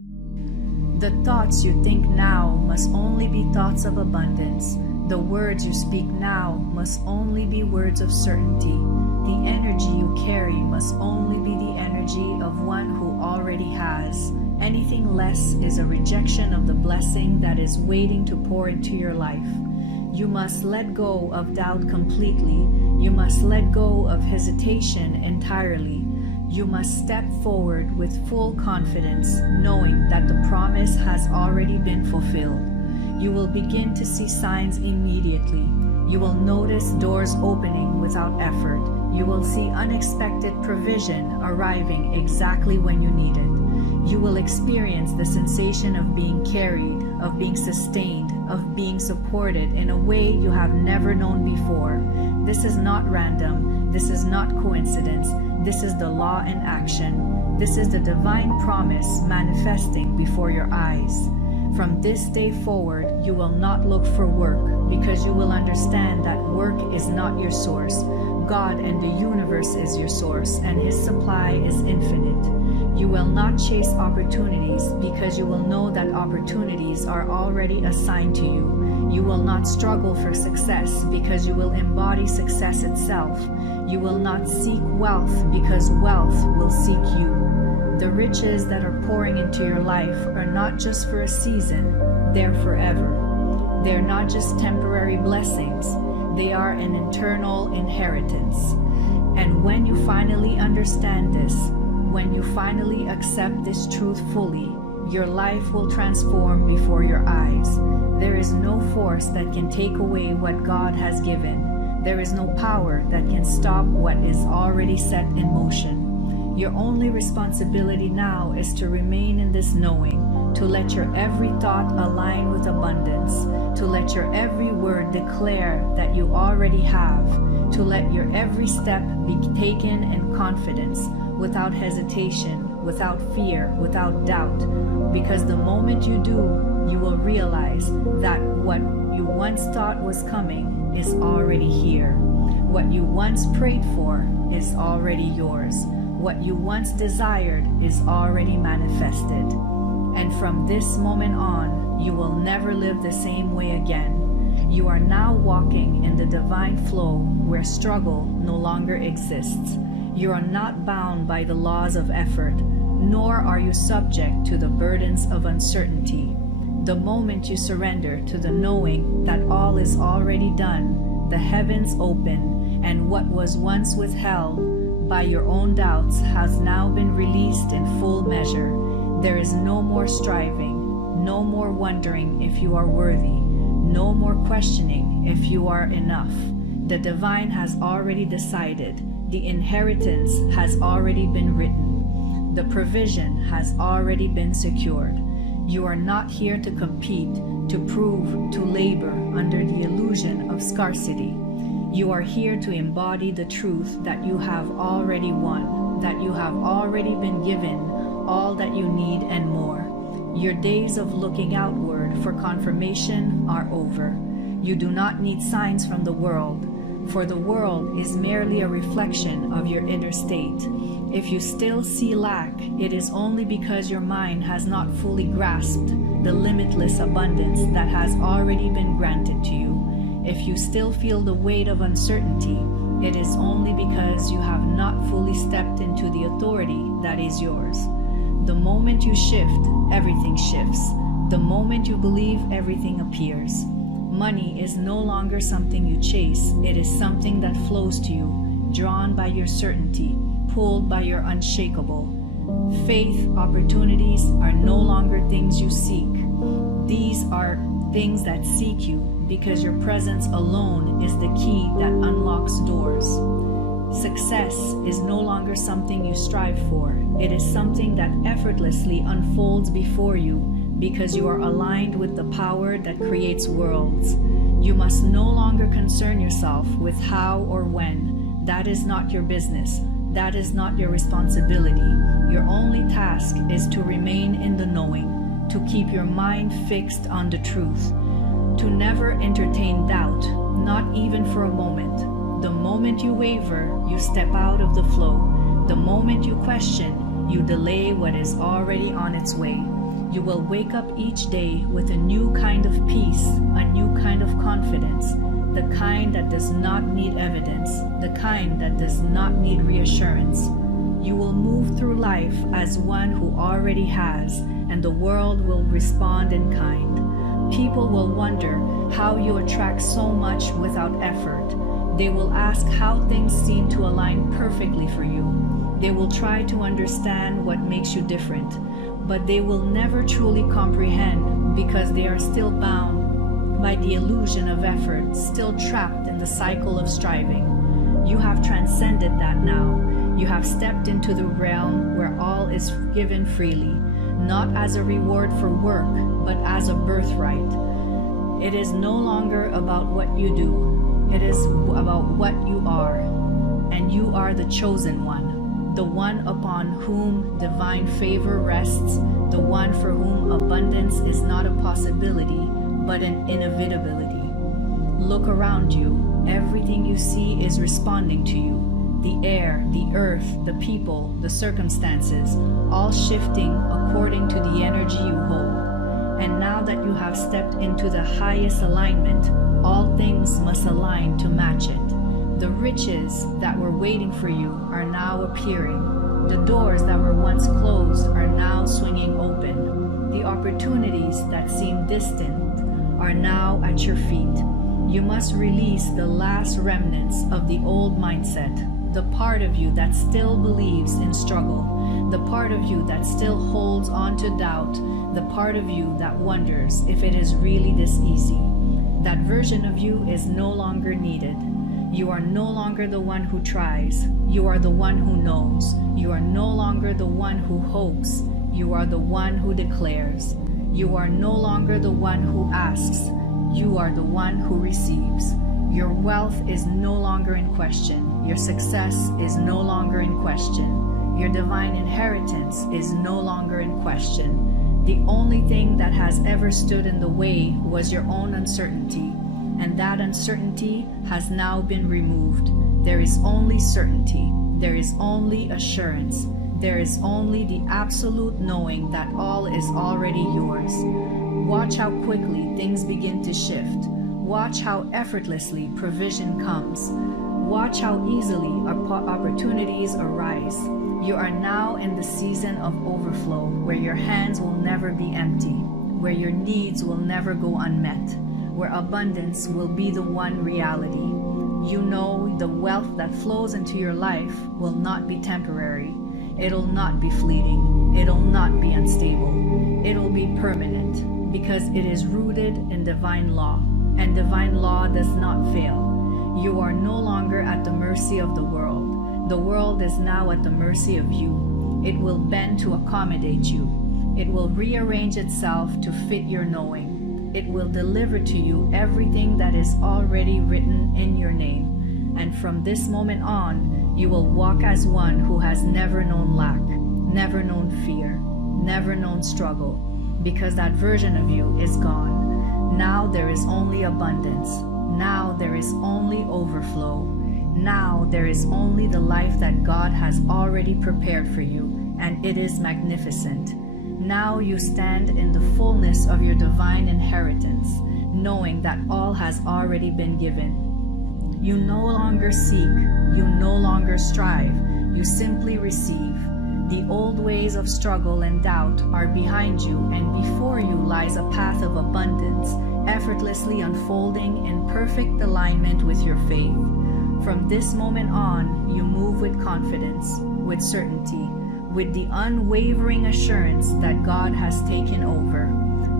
The thoughts you think now must only be thoughts of abundance. The words you speak now must only be words of certainty. The energy you carry must only be the energy of one who already has. Anything less is a rejection of the blessing that is waiting to pour into your life. You must let go of doubt completely. You must let go of hesitation entirely. You must step forward with full confidence, knowing that the promise has already been fulfilled. You will begin to see signs immediately. You will notice doors opening without effort. You will see unexpected provision arriving exactly when you need it. You will experience the sensation of being carried, of being sustained, of being supported in a way you have never known before. This is not random. This is not coincidence. This is the law in action. This is the divine promise manifesting before your eyes. From this day forward, you will not look for work because you will understand that work is not your source. God and the universe is your source, and His supply is infinite. You will not chase opportunities because you will know that opportunities are already assigned to you. You will not struggle for success because you will embody success itself. You will not seek wealth because wealth will seek you. The riches that are pouring into your life are not just for a season, they're forever. They're not just temporary blessings, they are an eternal inheritance. And when you finally understand this, when you finally accept this truth fully, your life will transform before your eyes. There is no force that can take away what God has given. There is no power that can stop what is already set in motion. Your only responsibility now is to remain in this knowing, to let your every thought align with abundance, to let your every word declare that you already have, to let your every step be taken in confidence, without hesitation, without fear, without doubt. Because the moment you do, you will realize that what you once thought was coming is already here. What you once prayed for is already yours. What you once desired is already manifested. And from this moment on, you will never live the same way again. You are now walking in the divine flow where struggle no longer exists. You are not bound by the laws of effort, nor are you subject to the burdens of uncertainty. The moment you surrender to the knowing that all is already done, the heavens open, and what was once withheld by your own doubts has now been released in full measure. There is no more striving, no more wondering if you are worthy, no more questioning if you are enough. The divine has already decided. The inheritance has already been written. The provision has already been secured. You are not here to compete, to prove, to labor under the illusion of scarcity. You are here to embody the truth that you have already won, that you have already been given all that you need and more. Your days of looking outward for confirmation are over. You do not need signs from the world, for the world is merely a reflection of your inner state. If you still see lack, it is only because your mind has not fully grasped the limitless abundance that has already been granted to you. If you still feel the weight of uncertainty, it is only because you have not fully stepped into the authority that is yours. The moment you shift, everything shifts. The moment you believe, everything appears. Money is no longer something you chase. It is something that flows to you, drawn by your certainty, pulled by your unshakable. Faith, opportunities are no longer things you seek. These are things that seek you, because your presence alone is the key that unlocks doors. Success is no longer something you strive for. It is something that effortlessly unfolds before you because you are aligned with the power that creates worlds. You must no longer concern yourself with how or when. That is not your business. That is not your responsibility. Your only task is to remain in the knowing, to keep your mind fixed on the truth, to never entertain doubt, not even for a moment. The moment you waver, you step out of the flow. The moment you question, you delay what is already on its way. You will wake up each day with a new kind of peace, a new kind of confidence, the kind that does not need evidence, the kind that does not need reassurance. You will move through life as one who already has, and the world will respond in kind. People will wonder how you attract so much without effort. They will ask how things seem to align perfectly for you. They will try to understand what makes you different, but they will never truly comprehend because they are still bound by the illusion of effort, still trapped in the cycle of striving. You have transcended that now. You have stepped into the realm where all is given freely, not as a reward for work, but as a birthright. It is no longer about what you do. It is about what you are. And you are the chosen one, the one upon whom divine favor rests, the one for whom abundance is not a possibility, but an inevitability. Look around you. Everything you see is responding to you. The air, the earth, the people, the circumstances, all shifting according to the energy you hold. And now that you have stepped into the highest alignment, all things must align to match it. The riches that were waiting for you are now appearing. The doors that were once closed are now swinging open. The opportunities that seemed distant are now at your feet. You must release the last remnants of the old mindset, the part of you that still believes in struggle, the part of you that still holds on to doubt, the part of you that wonders if it is really this easy. That version of you is no longer needed. You are no longer the one who tries. You are the one who knows. You are no longer the one who hopes. You are the one who declares. You are no longer the one who asks. You are the one who receives. Your wealth is no longer in question. Your success is no longer in question. Your divine inheritance is no longer in question. The only thing that has ever stood in the way was your own uncertainty, and that uncertainty has now been removed. There is only certainty. There is only assurance. There is only the absolute knowing that all is already yours. Watch how quickly things begin to shift. Watch how effortlessly provision comes. Watch how easily opportunities arise. You are now in the season of overflow, where your hands will never be empty, where your needs will never go unmet, where abundance will be the one reality. You know the wealth that flows into your life will not be temporary. It'll not be fleeting. It'll not be unstable. It'll be permanent, because it is rooted in divine law, and divine law does not fail. You are no longer at the mercy of the world. The world is now at the mercy of you. It will bend to accommodate you. It will rearrange itself to fit your knowing. It will deliver to you everything that is already written in your name. And from this moment on, you will walk as one who has never known lack, never known fear, never known struggle, because that version of you is gone. Now there is only abundance. Now there is only overflow. Now there is only the life that God has already prepared for you, and it is magnificent. Now you stand in the fullness of your divine inheritance, knowing that all has already been given. You no longer seek, you no longer strive, you simply receive. The old ways of struggle and doubt are behind you, and before you lies a path of abundance, effortlessly unfolding in perfect alignment with your faith. From this moment on, you move with confidence, with certainty, with the unwavering assurance that God has taken over.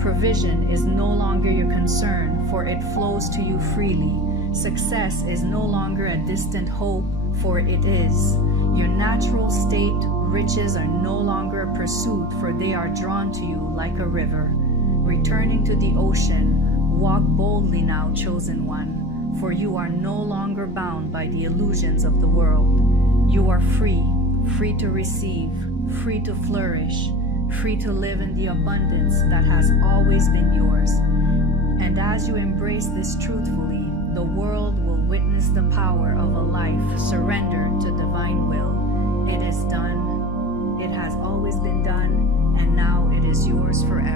Provision is no longer your concern, for it flows to you freely. Success is no longer a distant hope, for it is. Your natural state, riches are no longer a pursuit, for they are drawn to you like a river. Returning to the ocean, walk boldly now, chosen one. For you are no longer bound by the illusions of the world. You are free, free to receive, free to flourish, free to live in the abundance that has always been yours. And as you embrace this truthfully, the world will witness the power of a life surrendered to divine will. It is done. It has always been done, and now it is yours forever.